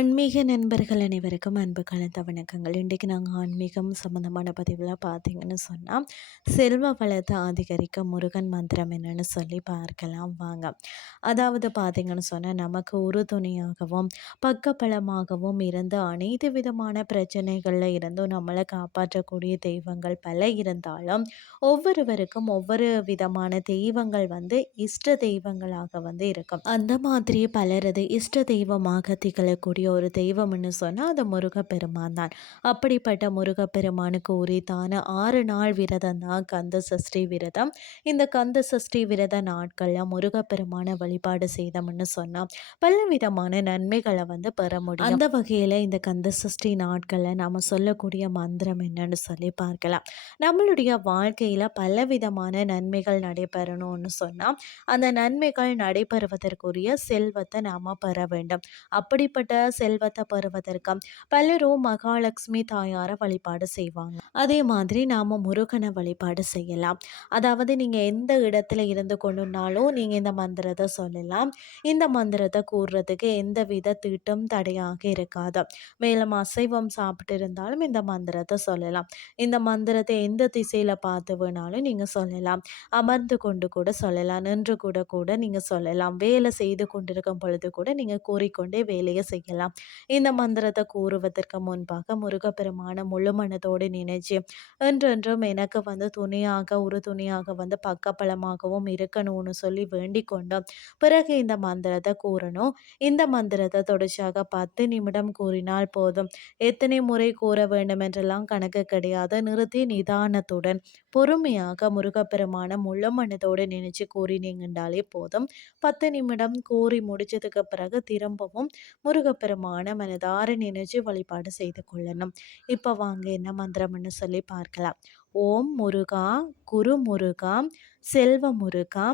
ஆன்மீக நண்பர்கள் அனைவருக்கும் அன்பு கலந்த வணக்கங்கள் இன்றைக்கு நாங்கள் ஆன்மீகம் சம்மந்தமான பதிவில் பார்த்தீங்கன்னு சொன்னால் செல்வ வளத்தை அதிகரிக்க முருகன் மந்திரம் என்னன்னு சொல்லி பார்க்கலாம் வாங்க. அதாவது பார்த்தீங்கன்னு சொன்னால் நமக்கு உறுதுணையாகவும் பக்கபலமாகவும் இருந்து அனைத்து விதமான பிரச்சனைகளில் இருந்தும் நம்மளை காப்பாற்றக்கூடிய தெய்வங்கள் பல இருந்தாலும் ஒவ்வொருவருக்கும் ஒவ்வொரு விதமான தெய்வங்கள் வந்து இஷ்ட தெய்வங்களாக வந்து இருக்கும். அந்த மாதிரி பலரது இஷ்ட தெய்வமாக திகழக்கூடிய ஒரு தெய்வம்னு சொன்னால் அது முருகப்பெருமான் தான். அப்படிப்பட்ட முருகப்பெருமானுக்கு உரித்தான ஆறு நாள் விரதம் தான் கந்த சஷ்டி விரதம். இந்த கந்த சஷ்டி விரத நாட்களில் முருகப்பெருமான வழிபாடு செய்தோம்னு சொன்னால் பல விதமான நன்மைகளை வந்து பெற முடியும். அந்த வகையில் இந்த கந்த சஷ்டி நாட்களில் நாம் சொல்லக்கூடிய மந்திரம் என்னன்னு சொல்லி பார்க்கலாம். நம்மளுடைய வாழ்க்கையில் பல விதமான நன்மைகள் நடைபெறணும்னு சொன்னால் அந்த நன்மைகள் நடைபெறுவதற்குரிய செல்வத்தை நாம் பெற வேண்டும். அப்படிப்பட்ட செல்வத்தை பெறுவதற்கு பலரும் மகாலட்சுமி தாயாரை வழிபாடு செய்வாங்க. அதே மாதிரி நாம் முருகனை வழிபாடு செய்யலாம். அதாவது நீங்கள் எந்த இடத்துல இருந்து கொண்டுனாலும் நீங்கள் இந்த மந்திரத்தை சொல்லலாம். இந்த மந்திரத்தை கூறுறதுக்கு எந்த வித தீட்டும் தடையாக இருக்காது. மேலும் அசைவம் சாப்பிட்டு இருந்தாலும் இந்த மந்திரத்தை சொல்லலாம். இந்த மந்திரத்தை எந்த திசையில் பார்த்து வேணாலும் நீங்கள் சொல்லலாம். அமர்ந்து கொண்டு கூட சொல்லலாம். நின்று கூட கூட நீங்கள் சொல்லலாம். வேலை செய்து கொண்டிருக்கும் பொழுது கூட நீங்கள் கூறிக்கொண்டே வேலையை செய்யலாம். செய்யலாம் இந்த மந்திரத்தை கூறுவதற்கு முன்பாக முருகப்பெருமான முழு மனதோடு நினைச்சு என்றென்றும் எனக்கு வந்து துணியாக ஒரு துணியாக வந்து பக்கப்பலமாகவும் இருக்கணும்னு சொல்லி வேண்டிக் கொண்டோம். பிறகு இந்த மந்திரத்தை கூறணும். இந்த மந்திரத்தை தொடர்ச்சியாக பத்து நிமிடம் கூறினால் போதும். எத்தனை முறை கூற வேண்டும் என்றெல்லாம் கணக்கு கிடையாது. நிறுத்தி நிதானத்துடன் பொறுமையாக முருகப்பெருமான முழு மனதோடு நினைச்சு கூறினீங்கன்றாலே போதும். பத்து நிமிடம் கூறி முடிச்சதுக்கு பிறகு திரும்பவும் முருகப்பெருமான பெருமான மனதார நினைச்சு வழிபாடு செய்து கொள்ளணும். இப்போ வாங்க என்ன மந்திரம்னு சொல்லி பார்க்கலாம். ஓம் முருகா குரு முருகா செல்வ முருகா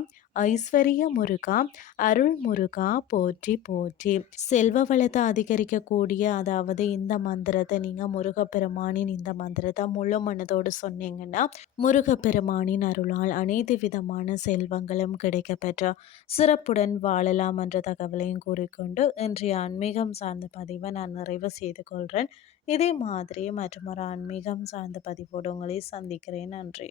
ஐஸ்வர்ய முருகா அருள் முருகா போற்றி போற்றி. செல்வ வளத்தை அதிகரிக்கக்கூடிய அதாவது இந்த மந்திரத்தை நீங்கள் முருகப்பெருமானின் இந்த மந்திரத்தை முழு மனதோடு சொன்னீங்கன்னா முருகப்பெருமானின் அருளால் அனைத்து விதமான செல்வங்களும் கிடைக்கப்பெற்ற சிறப்புடன் வாழலாம் என்ற தகவலையும் கூறிக்கொண்டு இன்றைய ஆன்மீகம் சார்ந்த பதிவை நான் நிறைவு செய்து கொள்கிறேன் இதே மாதிரி மற்றொரு ஆன்மீகம் சார்ந்த பதிவோடு உங்களை சந்திக்கிறேன். நன்றி.